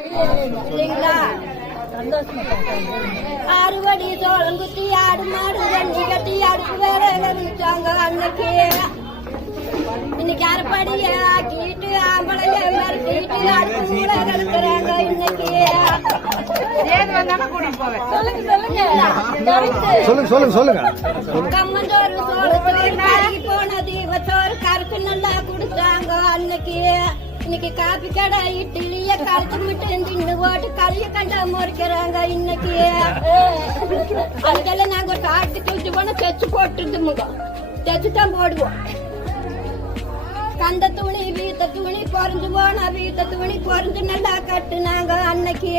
இல்லைங்களா? அறுவடி சோளம் குத்தி ஆடு மாடு கண்டி கட்டி அடுப்பு வேற வச்சாங்க அன்னைக்கு. இன்னைக்கு அரைப்படிய ஆக்கிட்டு ஆம்பளைய மறுக்கிட்டு அடுப்பு கூட கிடக்குறாங்க இன்னைக்கு. கம்மந்தோறு சோளத்தோறு கருகி போனது இவத்தோறு கருக்கு நல்லா குடிச்சாங்க அன்னைக்கு. இன்னைக்கு காப்பி கடை இட்லிய கரைச்சு விட்டு தின்னு போட்டு களிய கண்டா முறைக்கிறாங்க இன்னைக்கு. அதுக்கெல்லாம் நாங்க ஒரு காட்டு தூச்சு போனா தைச்சு போட்டுருது முகம் தைச்சுதான் போடுவோம். கந்த துணி வீத்த துணி குறைஞ்சு போனா வீத்த துணி குறைஞ்சு நல்லா கட்டுனாங்க அன்னைக்கு.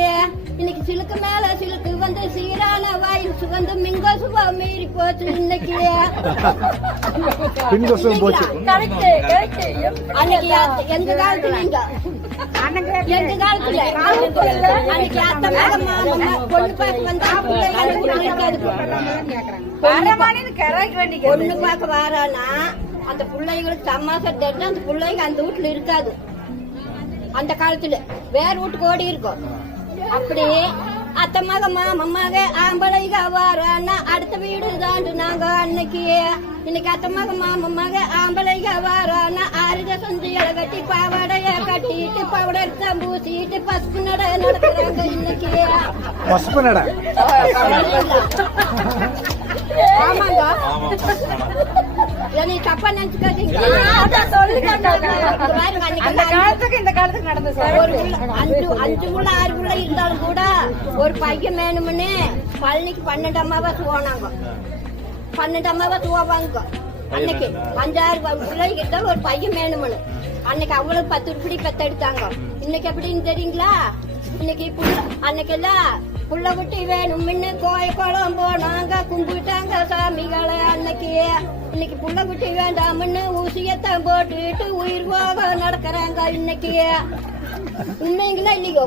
இன்னைக்கு சிலுக்கு மேல சிலுக்கு வந்து சீரான வயசு வந்து மிங்க சுபா மீறி போச்சு இன்னைக்கு. அன்னைக்கு எந்த காலத்துல எங்க காலத்துல அன்னைக்கு அத்தை மக மாமா பொண்ணு பார்க்க வந்தா பொண்ணு பார்க்க வாரானா அந்த பிள்ளைகளுக்கு தமாசை தெரிஞ்சு அந்த பிள்ளைங்க அந்த வீட்டுல இருக்காது. அந்த காலத்துல வேற வீட்டுக்கு ஓடி இருக்கும். அப்படி அத்தை மக மாமமாக ஆம்பளைங்க வாரானா அடுத்த வீடு தாண்டு நாங்க அன்னைக்கு. இன்னைக்கு அத்தை மக மாமமாக ஆம்பளைங்க வாரானா ஆறுக சொந்திகளை கட்டி பாவாடைய கட்டிட்டு பவுடர் பூசிட்டு பசுப்பு நட நடக்கிறாங்க இன்னைக்கு. பசுப்பு நட ஆமாங்க. தப்பா நினைச்சுக்காதீங்க. அஞ்சு புள்ள 6 புள்ள இருந்தாலும் கூட ஒரு பையன் வேணும்னு பழனிக்கு 12 அமாவாசை போனாங்க. 12 அமாவாசை போவாங்க. அன்னைக்கு 5-6 பிள்ளைங்க இருந்தாலும் ஒரு பையன் வேணும்னு அன்னைக்கு அவ்வளவு 10 உருப்படி பெத்தெடுத்தாங்க. இன்னைக்கு எப்படின்னு தெரியுங்களா? இன்னைக்கு அன்னைக்கெல்லாம் புள்ள குட்டி வேணும்னு கோயம் போனாங்க கும்பிட்டாங்க சாமிகளை அன்னைக்கு. இன்னைக்கு புள்ள குட்டி வேண்டாம்னு ஊசியத்தான் போட்டுட்டு உயிர் போக நடக்கிறாங்க இன்னைக்கு. உண்மைங்களா இல்லையோ?